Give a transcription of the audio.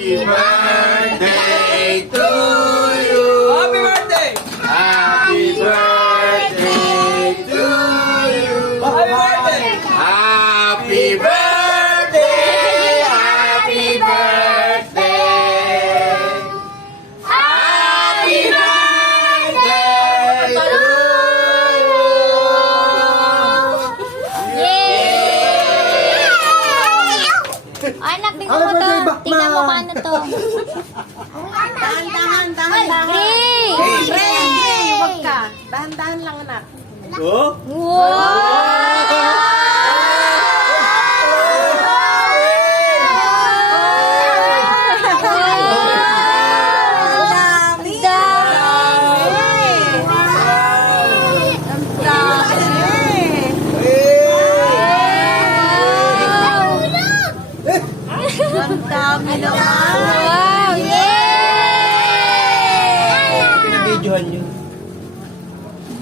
birthday to you. Happy birthday! Happy birthday to you. Happy birthday! Happy birthday. Happy birthday. Happy birthday to you. Anak, tingnan mo to. Tingnan mo paano to. Dahan-dahan. Three! Huwag ka. Dahan-dahan lang, anak. Oh? Ang dami naman. Wow! Yay! Pinabidyohan yun.